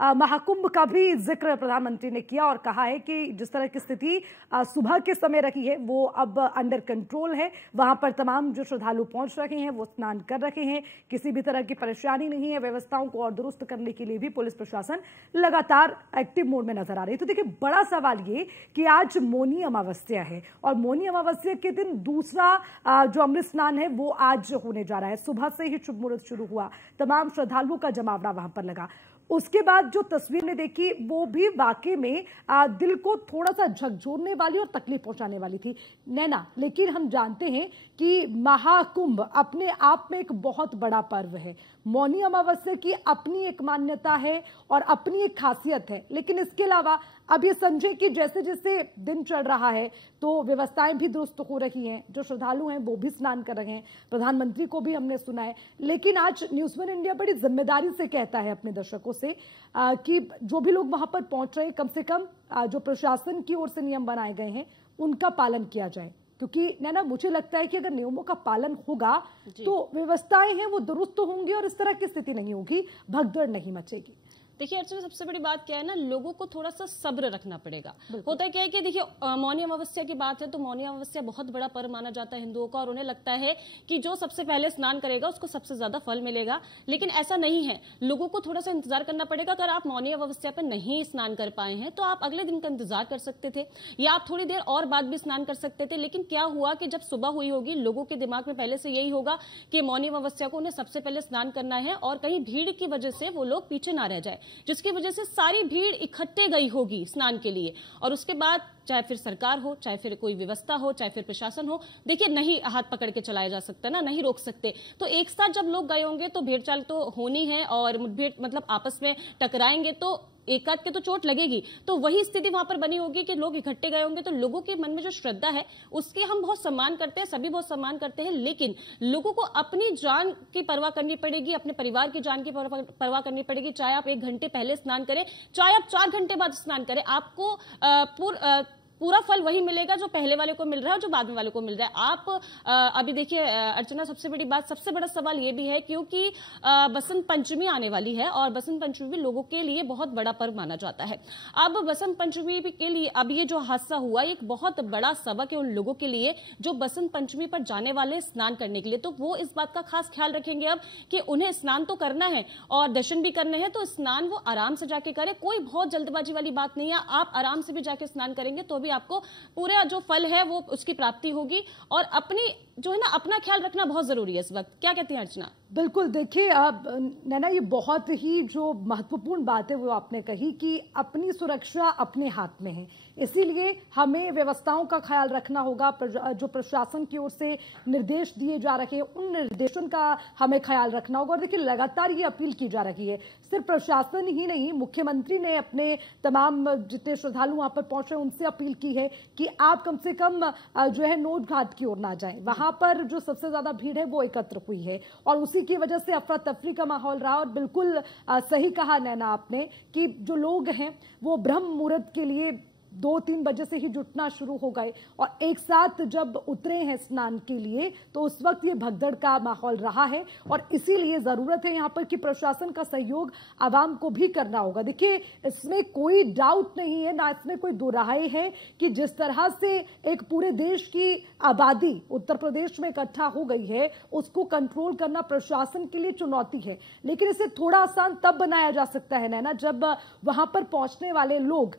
महाकुंभ का भी जिक्र प्रधानमंत्री ने किया और कहा है कि जिस तरह की स्थिति सुबह के समय रही है वो अब अंडर कंट्रोल है। वहां पर तमाम जो श्रद्धालु पहुंच रहे हैं वो स्नान कर रहे हैं, किसी भी तरह की परेशानी नहीं है। व्यवस्थाओं को और दुरुस्त करने के लिए भी पुलिस प्रशासन लगातार एक्टिव मोड में नजर आ रही है। तो देखिए, बड़ा सवाल ये कि आज मौनी अमावस्या है और मौनी अमावस्या के दिन दूसरा जो अमृत स्नान है वो आज होने जा रहा है। सुबह से ही शुभ मुहूर्त शुरू हुआ, तमाम श्रद्धालुओं का जमावड़ा वहां पर लगा। उसके बाद जो तस्वीर ने देखी वो भी वाकई में दिल को थोड़ा सा झकझोरने वाली और तकलीफ पहुंचाने वाली थी नैना। लेकिन हम जानते हैं कि महाकुंभ अपने आप में एक बहुत बड़ा पर्व है। मौनी अमावस्या की अपनी एक मान्यता है और अपनी एक खासियत है। लेकिन इसके अलावा अब ये समझे कि जैसे जैसे दिन चल रहा है तो व्यवस्थाएं भी दुरुस्त हो रही हैं, जो श्रद्धालु हैं वो भी स्नान कर रहे हैं, प्रधानमंत्री को भी हमने सुना है। लेकिन आज न्यूज़ वन इंडिया बड़ी जिम्मेदारी से कहता है अपने दर्शकों से कि जो भी लोग वहां पर पहुंच रहे हैं, कम से कम जो प्रशासन की ओर से नियम बनाए गए हैं उनका पालन किया जाए। क्योंकि नैना, मुझे लगता है कि अगर नियमों का पालन होगा तो व्यवस्थाएं हैं वो दुरुस्त होंगी और इस तरह की स्थिति नहीं होगी, भगदड़ नहीं मचेगी। देखिए अर्चना, सबसे बड़ी बात क्या है ना, लोगों को थोड़ा सा सब्र रखना पड़ेगा। होता क्या है कि देखिए, मौनी अमावस्या की बात है तो मौनी अमावस्या बहुत बड़ा पर्व माना जाता है हिंदुओं का और उन्हें लगता है कि जो सबसे पहले स्नान करेगा उसको सबसे ज्यादा फल मिलेगा। लेकिन ऐसा नहीं है, लोगों को थोड़ा सा इंतजार करना पड़ेगा। अगर आप मौनी अमावस्या पर नहीं स्नान कर पाए हैं तो आप अगले दिन का इंतजार कर सकते थे या आप थोड़ी देर और बाद भी स्नान कर सकते थे। लेकिन क्या हुआ कि जब सुबह हुई होगी, लोगों के दिमाग में पहले से यही होगा कि मौनी अमावस्या को उन्हें सबसे पहले स्नान करना है और कहीं भीड़ की वजह से वो लोग पीछे ना रह जाए, जिसकी वजह से सारी भीड़ इकट्ठे गई होगी स्नान के लिए। और उसके बाद चाहे फिर सरकार हो, चाहे फिर कोई व्यवस्था हो, चाहे फिर प्रशासन हो, देखिए नहीं हाथ पकड़ के चलाया जा सकता ना, नहीं रोक सकते। तो एक साथ जब लोग गए होंगे तो भीड़चाल तो होनी है और मुठभेड़ मतलब आपस में टकराएंगे तो एक आध के तो चोट लगेगी। तो वही स्थिति वहां पर बनी होगी कि लोग इकट्ठे गए होंगे। तो लोगों के मन में जो श्रद्धा है उसके हम बहुत सम्मान करते हैं, सभी बहुत सम्मान करते हैं। लेकिन लोगों को अपनी जान की परवाह करनी पड़ेगी, अपने परिवार की जान की परवाह करनी पड़ेगी। चाहे आप 1 घंटे पहले स्नान करें, चाहे आप 4 घंटे बाद स्नान करें, आपको पूरा फल वही मिलेगा जो पहले वाले को मिल रहा है और जो बाद में वाले को मिल रहा है। आप अभी देखिए अर्चना, सबसे बड़ी बात, सबसे बड़ा सवाल ये भी है क्योंकि बसंत पंचमी आने वाली है और बसंत पंचमी भी लोगों के लिए बहुत बड़ा पर्व माना जाता है। अब बसंत पंचमी के लिए अब ये जो हादसा हुआ, एक बहुत बड़ा सबक है उन लोगों के लिए जो बसंत पंचमी पर जाने वाले स्नान करने के लिए। तो वो इस बात का खास ख्याल रखेंगे अब कि उन्हें स्नान तो करना है और दर्शन भी करने हैं, तो स्नान वो आराम से जाके करें। कोई बहुत जल्दबाजी वाली बात नहीं है, आप आराम से भी जाके स्नान करेंगे तो भी आपको पूरा जो फल है वो उसकी प्राप्ति होगी। और अपनी जो है ना, अपना ख्याल रखना बहुत जरूरी है इस वक्त। क्या कहती हैं अर्चना? बिल्कुल, देखिए अब नैना, ये बहुत ही जो महत्वपूर्ण बात है वो आपने कही कि अपनी सुरक्षा अपने हाथ में है। इसीलिए हमें व्यवस्थाओं का ख्याल रखना होगा। जो प्रशासन की ओर से निर्देश दिए जा रहे हैं उन निर्देशों का हमें ख्याल रखना होगा। और देखिए, लगातार ये अपील की जा रही है, सिर्फ प्रशासन ही नहीं, मुख्यमंत्री ने अपने तमाम जितने श्रद्धालु वहां पर पहुंच रहे हैं उनसे अपील की है कि आप कम से कम जो है नोट घाट की ओर ना जाएं। वहां पर जो सबसे ज्यादा भीड़ है वो एकत्र हुई है और उसी की वजह से अफरा तफरी का माहौल रहा। और बिल्कुल सही कहा नैना आपने कि जो लोग हैं वो ब्रह्म मुहूर्त के लिए 2-3 बजे से ही जुटना शुरू हो गए और एक साथ जब उतरे हैं स्नान के लिए तो उस वक्त ये भगदड़ का माहौल रहा है। और इसीलिए जरूरत है यहाँ पर कि प्रशासन का सहयोग आवाम को भी करना होगा। देखिए, इसमें कोई डाउट नहीं है, ना इसमें कोई दो राय है कि जिस तरह से एक पूरे देश की आबादी उत्तर प्रदेश में इकट्ठा हो गई है उसको कंट्रोल करना प्रशासन के लिए चुनौती है। लेकिन इसे थोड़ा आसान तब बनाया जा सकता है ना, जब वहां पर पहुंचने वाले लोग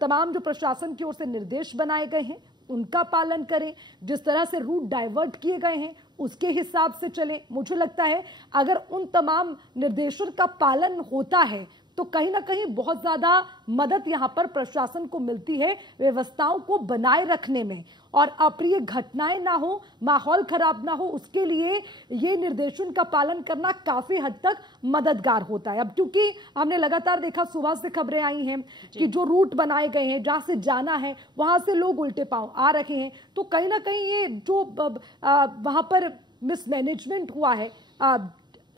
तमाम जो प्रशासन की ओर से निर्देश बनाए गए हैं उनका पालन करें, जिस तरह से रूट डाइवर्ट किए गए हैं उसके हिसाब से चलें। मुझे लगता है अगर उन तमाम निर्देशों का पालन होता है तो कहीं ना कहीं बहुत ज्यादा मदद यहां पर प्रशासन को मिलती है व्यवस्थाओं को बनाए रखने में और अप्रिय घटनाएं ना हो, माहौल खराब ना हो, उसके लिए ये निर्देशों का पालन करना काफी हद तक मददगार होता है। अब क्योंकि हमने लगातार देखा, सुबह से खबरें आई हैं कि जो रूट बनाए गए हैं जहां से जाना है वहां से लोग उल्टे पांव आ रहे हैं, तो कहीं ना कहीं ये जो वहां पर मिसमैनेजमेंट हुआ है,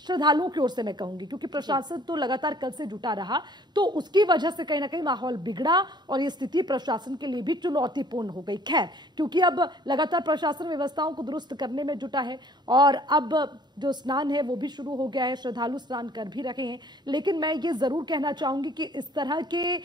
श्रद्धालुओं की ओर से मैं कहूंगी, क्योंकि प्रशासन तो लगातार कल से जुटा रहा, तो उसकी वजह से कहीं ना कहीं माहौल बिगड़ा और ये स्थिति प्रशासन के लिए भी चुनौतीपूर्ण हो गई। खैर, क्योंकि अब लगातार प्रशासन व्यवस्थाओं को दुरुस्त करने में जुटा है और अब जो स्नान है वो भी शुरू हो गया है, श्रद्धालु स्नान कर भी रहे हैं। लेकिन मैं ये जरूर कहना चाहूंगी कि इस तरह के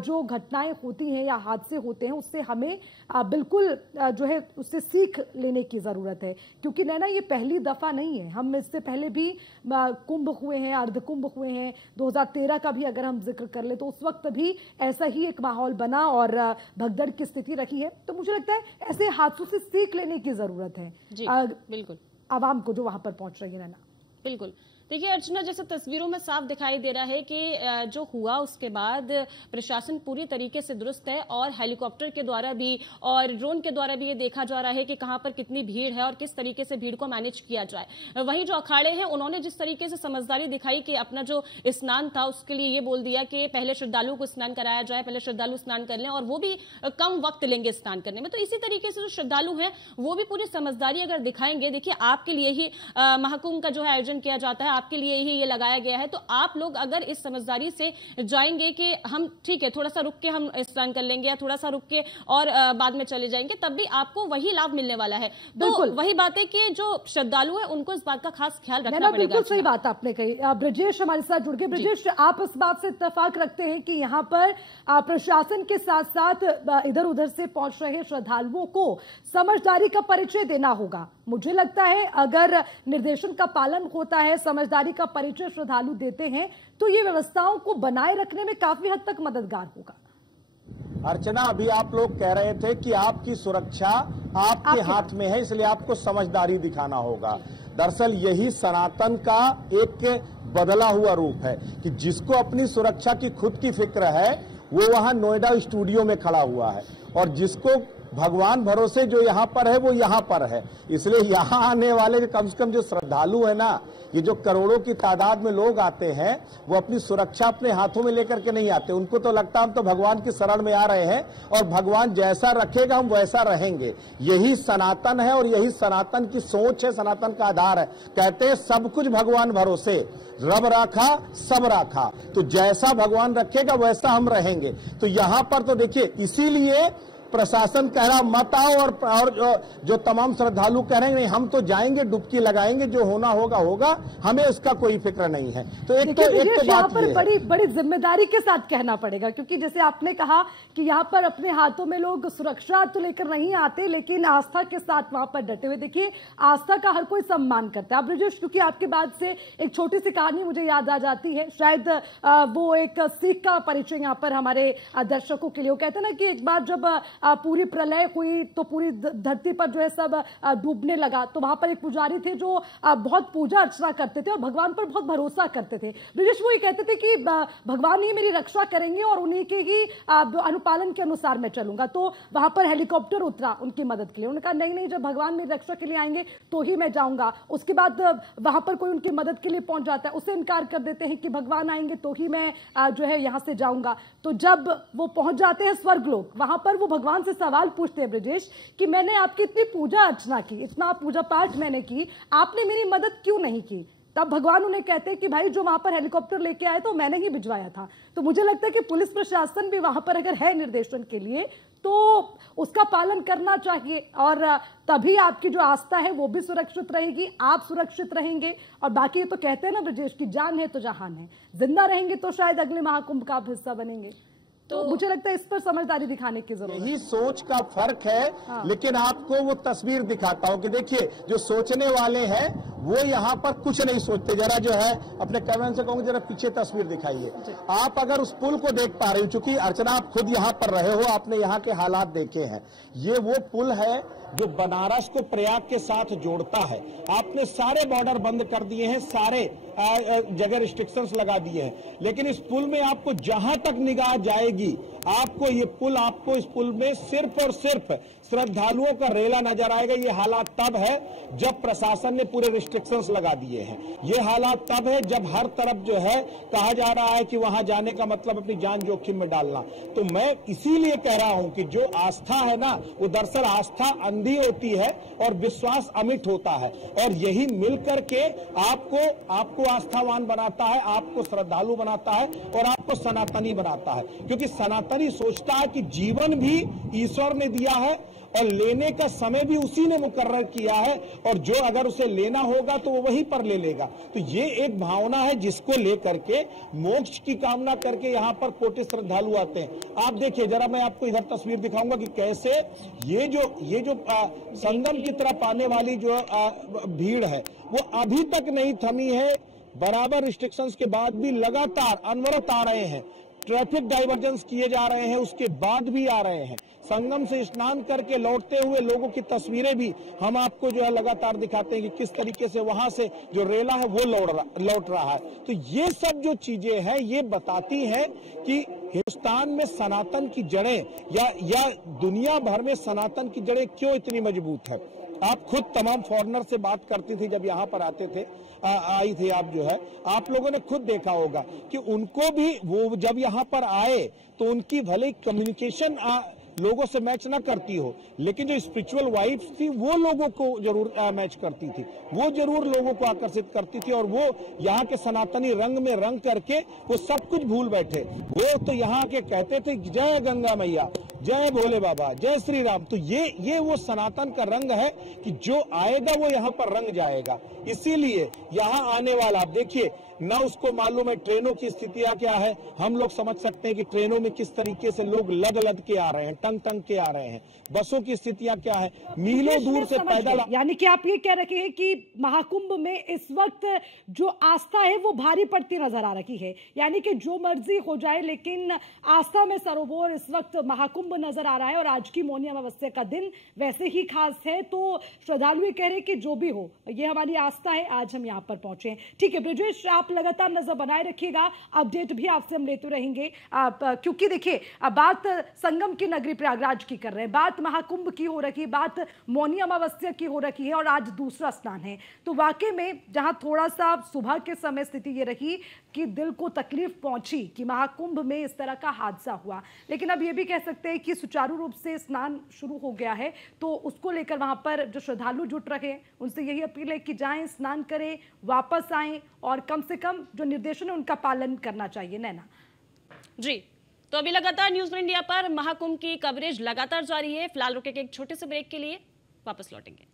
जो घटनाएं होती हैं या हादसे होते हैं उससे हमें बिल्कुल जो है उससे सीख लेने की जरूरत है, क्योंकि नैना ये पहली दफा नहीं है। हम इससे पहले भी कुंभ हुए हैं, अर्धकुंभ हुए हैं, 2013 का भी अगर हम जिक्र कर ले तो उस वक्त भी ऐसा ही एक माहौल बना और भगदड़ की स्थिति रही है। तो मुझे लगता है ऐसे हादसों से सीख लेने की जरूरत है जी, बिल्कुल आवाम को जो वहां पर पहुंच रही है। नैना, बिल्कुल देखिए अर्चना, जैसे तस्वीरों में साफ दिखाई दे रहा है कि जो हुआ उसके बाद प्रशासन पूरी तरीके से दुरुस्त है और हेलीकॉप्टर के द्वारा भी और ड्रोन के द्वारा भी ये देखा जा रहा है कि कहां पर कितनी भीड़ है और किस तरीके से भीड़ को मैनेज किया जाए। वहीं जो अखाड़े हैं उन्होंने जिस तरीके से समझदारी दिखाई कि अपना जो स्नान था उसके लिए ये बोल दिया कि पहले श्रद्धालुओं को स्नान कराया जाए, पहले श्रद्धालु स्नान कर लें और वो भी कम वक्त लेंगे स्नान करने में। तो इसी तरीके से जो श्रद्धालु हैं वो भी पूरी समझदारी अगर दिखाएंगे, देखिए आपके लिए ही महाकुंभ का जो है आयोजन किया जाता है, आपके लिए ही ये लगाया गया है, तो आप लोग अगर इस समझदारी से जाएंगे कि हम ठीक है थोड़ा सा रुक के हम स्नान कर लेंगे या थोड़ा सा रुक के और बाद में चले जाएंगे, तब भी आपको वही लाभ मिलने वाला है। तो वही बात है कि जो श्रद्धालु है उनको इस बात का खास ख्याल रखना पड़ेगा। बिल्कुल सही बात आपने कही। ब्रजेश हमारे साथ जुड़ गए। ब्रजेश, आप इस बात से इत्तेफाक रखते हैं कि यहाँ पर प्रशासन के साथ साथ इधर उधर से पहुंच रहे श्रद्धालुओं को समझदारी का परिचय देना होगा। मुझे लगता है अगर निर्देशन का पालन होता है, समझदारी का परिचय श्रद्धालु देते हैं, तो ये व्यवस्थाओं को बनाए रखने में काफी हद तक मददगार होगा। अर्चना, अभी आप लोग कह रहे थे कि आपकी सुरक्षा आपके हाथ में है, इसलिए आपको समझदारी दिखाना होगा। दरअसल यही सनातन का एक बदला हुआ रूप है कि जिसको अपनी सुरक्षा की खुद की फिक्र है वो वहां नोएडा स्टूडियो में खड़ा हुआ है और जिसको भगवान भरोसे जो यहाँ पर है वो यहाँ पर है। इसलिए यहाँ आने वाले कम से कम जो श्रद्धालु है ना, ये जो करोड़ों की तादाद में लोग आते हैं, वो अपनी सुरक्षा अपने हाथों में लेकर के नहीं आते। उनको तो लगता है हम तो भगवान की शरण में आ रहे हैं और भगवान जैसा रखेगा हम वैसा रहेंगे। यही सनातन है और यही सनातन की सोच है, सनातन का आधार है। कहते हैं सब कुछ भगवान भरोसे, रब राखा सब राखा, तो जैसा भगवान रखेगा वैसा हम रहेंगे। तो यहाँ पर तो देखिए, इसीलिए प्रशासन कह रहा मत आओ और जो तमाम श्रद्धालु कह रहे हैं नहीं हम तो जाएंगे, डुबकी लगाएंगे, जो होना होगा होगा, हमें उसका कोई फिक्र नहीं है। तो एक तो यहाँ पर बड़ी जिम्मेदारी के साथ कहना पड़ेगा, क्योंकि जैसे आपने कहा कि यहाँ पर अपने हाथों में लोग सुरक्षा तो लेकर नहीं आते, लेकिन आस्था के साथ वहां पर डटे हुए। देखिए, आस्था का हर कोई सम्मान करता है। अब ब्रजेश, क्योंकि आपके बाद से एक छोटी सी कहानी मुझे याद आ जाती है, शायद वो एक सीख का परिचय यहाँ पर हमारे दर्शकों के लिए। वो कहते हैं ना कि एक बार जब पूरी प्रलय हुई तो पूरी धरती पर जो है सब डूबने लगा, तो वहां पर एक पुजारी थे जो बहुत पूजा अर्चना करते थे और भगवान पर बहुत भरोसा करते थे। ब्रजेश, वो ये कहते थे कि भगवान ही मेरी रक्षा करेंगे और उन्हीं के ही अनुपालन के अनुसार मैं चलूंगा। तो वहां पर हेलीकॉप्टर उतरा उनकी मदद के लिए। उन्होंने कहा नहीं, जब भगवान मेरी रक्षा के लिए आएंगे तो ही मैं जाऊंगा। उसके बाद वहां पर कोई उनकी मदद के लिए पहुंच जाता है, उससे इनकार कर देते हैं कि भगवान आएंगे तो ही मैं जो है यहां से जाऊंगा। तो जब वो पहुंच जाते हैं स्वर्गलोक, वहां पर वो भगवान से सवाल पूछते हैं ब्रजेश कि मैंने आपकी इतनी पूजा अर्चना की, इतना पूजा पाठ मैंने की, आपने मेरी मदद क्यों नहीं की? तब भगवान उन्हें कहते हैं कि भाई जो वहां पर हेलीकॉप्टर लेके आए तो मैंने ही भिजवाया था। तो मुझे लगता है कि पुलिस प्रशासन भी वहां पर अगर है निर्देशन के लिए तो उसका पालन करना चाहिए और तभी आपकी जो आस्था है वो भी सुरक्षित रहेगी, आप सुरक्षित रहेंगे। और बाकी तो कहते हैं ना ब्रजेश की जान है तो जहान है, जिंदा रहेंगे तो शायद अगले महाकुंभ का आप हिस्सा बनेंगे। तो मुझे लगता है इस पर समझदारी दिखाने की जरूरत है। यही सोच का फर्क है। हाँ। लेकिन आपको वो तस्वीर दिखाता हूं कि देखिए, जो सोचने वाले हैं वो यहाँ पर कुछ नहीं सोचते। जरा जो है अपने कैमरामैन से कहूंगा जरा पीछे तस्वीर दिखाइए। आप अगर उस पुल को देख पा रहे हो, चूंकि अर्चना आप खुद यहाँ पर रहे हो, आपने यहाँ के हालात देखे हैं। ये वो पुल है जो बनारस को प्रयाग के साथ जोड़ता है। आपने सारे बॉर्डर बंद कर दिए हैं, सारे जगह रिस्ट्रिक्शंस लगा दिए हैं, लेकिन इस पुल में आपको जहां तक निगाह जाएगी आपको ये पुल, आपको इस पुल में सिर्फ और सिर्फ श्रद्धालुओं का रेला नजर आएगा। ये हालात तब है जब प्रशासन ने पूरे रिस्ट्रिक्शंस लगा दिए हैं। ये हालात तब है जब हर तरफ जो है कहा जा रहा है कि वहां जाने का मतलब अपनी जान जोखिम में डालना। तो मैं इसीलिए कह रहा हूं कि जो आस्था है ना, वो दरअसल आस्था अंधी होती है और विश्वास अमिट होता है, और यही मिलकर के आपको आस्थावान बनाता है, आपको श्रद्धालु बनाता है और आपको सनातनी बनाता है। क्योंकि सनातनी सोचता है कि जीवन भी ईश्वर ने दिया है और लेने का समय भी उसी ने मुकर्रर किया है, और जो अगर उसे लेना होगा तो वो वहीं पर ले लेगा। तो ये एक भावना है जिसको लेकर के मोक्ष की कामना करके यहाँ पर कोटि श्रद्धालु आते हैं। आप देखिए जरा, मैं आपको इधर तस्वीर दिखाऊंगा कि कैसे ये जो संगम की तरफ आने वाली जो भीड़ है वो अभी तक नहीं थमी है। बराबर रिस्ट्रिक्शंस के बाद भी लगातार अनवरत आ रहे हैं, ट्रैफिक डाइवर्जन किए जा रहे हैं, उसके बाद भी आ रहे हैं। संगम से स्नान करके लौटते हुए लोगों की तस्वीरें भी हम आपको जो है लगातार दिखाते हैं कि किस तरीके से वहां से जो रेला है वो लौट रहा है। तो ये सब जो चीजें हैं ये बताती हैं कि हिंदुस्तान में सनातन की जड़ें या दुनिया भर में सनातन की जड़ें क्यों इतनी मजबूत है। आप खुद तमाम फॉरेनर से बात करती थी जब यहाँ पर आते थे, आई थी आप जो है, आप लोगों ने खुद देखा होगा कि उनको भी वो जब यहाँ पर आए तो उनकी भले कम्युनिकेशन लोगों से मैच ना करती हो, लेकिन जो स्पिरिचुअल वाइब्स थी वो लोगों को जरूर मैच करती थी, वो जरूर लोगों को आकर्षित करती थी, और वो यहाँ के सनातनी रंग में रंग करके वो सब कुछ भूल बैठे। वो तो यहाँ के कहते थे जय गंगा मैया, जय भोले बाबा, जय श्री राम। तो ये वो सनातन का रंग है कि जो आएगा वो यहाँ पर रंग जाएगा। इसीलिए यहाँ आने वाला, आप देखिए ना, उसको मालूम है ट्रेनों की स्थितियां क्या है। हम लोग समझ सकते हैं कि ट्रेनों में किस तरीके से लोग लद के आ रहे हैं, टंग के आ रहे हैं। बसों की स्थितियां क्या है, मीलों दूर से पैदल। यानी कि आप ये कह रहे हैं कि महाकुंभ में इस वक्त जो आस्था है वो भारी पड़ती नजर आ रही है। यानी कि जो मर्जी हो जाए, लेकिन आस्था में सरोवर इस वक्त महाकुंभ नजर आ रहा है, और आज की मौनी अमावस्या का दिन वैसे ही खास है। तो श्रद्धालु ये कह रहे हैं कि जो भी हो, ये हमारी आस्था है, आज हम यहाँ पर पहुंचे हैं। ठीक है ब्रजेश, आप लगातार नजर बनाए रखिएगा, अपडेट भी आपसे हम लेते रहेंगे। क्योंकि देखिए, बात संगम की नगरी प्रयागराज की कर रहे हैं, बात महाकुंभ की हो रही है, बात मौनी अमावस्या की हो रही है, और आज दूसरा स्नान है। तो वाकई में जहां थोड़ा सा सुबह के समय स्थिति ये रही कि दिल को तकलीफ पहुंची कि महाकुंभ में इस तरह का हादसा हुआ, लेकिन अब ये भी कह सकते हैं कि सुचारू रूप से स्नान शुरू हो गया है। तो उसको लेकर वहां पर जो श्रद्धालु जुट रहे हैं उनसे यही अपील है कि जाएं, स्नान करें, वापस आएं, और कम से कम जो निर्देशन है उनका पालन करना चाहिए। नैना जी, तो अभी लगातार न्यूज़ इंडिया पर महाकुंभ की कवरेज लगातार जारी है। फिलहाल रुकेंगे एक छोटे से ब्रेक के लिए, वापस लौटेंगे।